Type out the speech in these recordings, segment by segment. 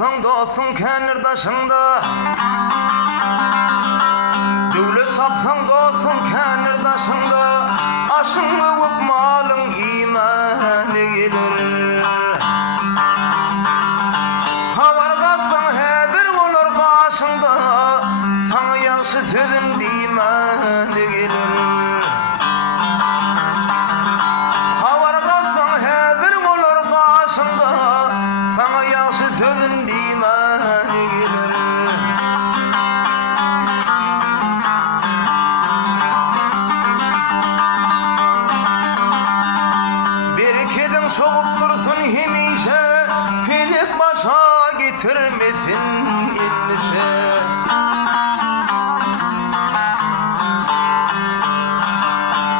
tapsan dostun kenirdaşında, dövlet tapsan dostun kenirdaşında, aşın övüp malın imani gelir. Havargatsan hedir olur başında, sana yaxşı sözüm dimani gelir. Havargatsan hedir olur başında, sana yaxşı sözüm dimani gelir. Berkedim soğup dursun hemişe, gelip başa getirmesin endişe.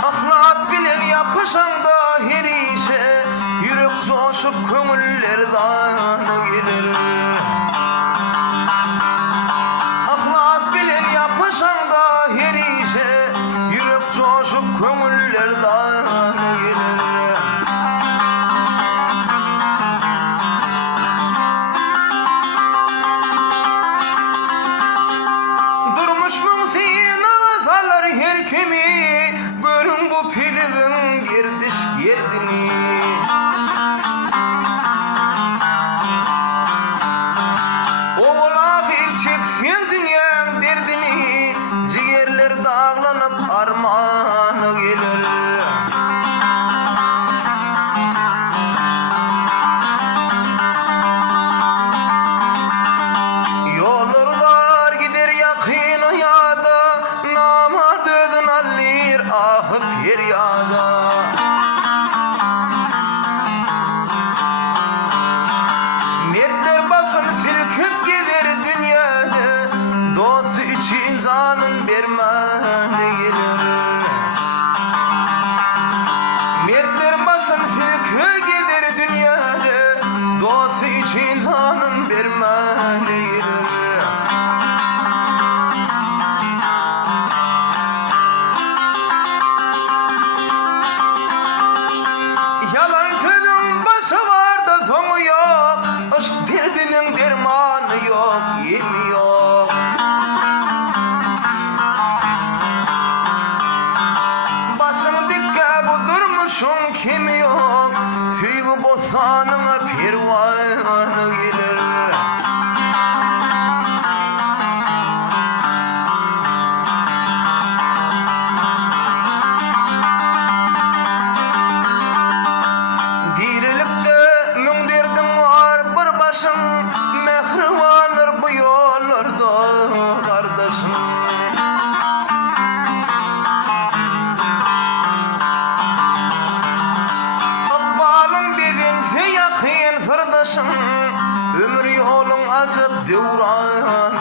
Ahlat bilen yapışan da her işe, yürek coşup kömüller dağına gelir. Ahlat bilen yapışan da her işe, yürek coşup kömüller dağına gelir. Durmuşmun sina salar her kimi, görün bu filmin girdiş yerdini. Oğla bir çeksin dünyanın derdini, ciğerler dağlanıp armağanı gelir. Yollar gider yakın o yada, namadödün allir ahıp feryada. Mertler basın silkip gider dünyada, dostu için zanın bermani gelir. Mertler basın silkip gider dünyada, dostu için zanın bermani gelir. Yalan sözün başı var da sonu yok, aşk derdinin dermanı yok, yemi yok. Başını dikke bu durmuşun kimi yok, sevgi bostanına pervanı gelir. Dirilikte mün derdim var bir başım, mehrivanır bu yollarda kardeşim. Akbalın bedinse yakın sırdaşım, ömür yolun azıp devranı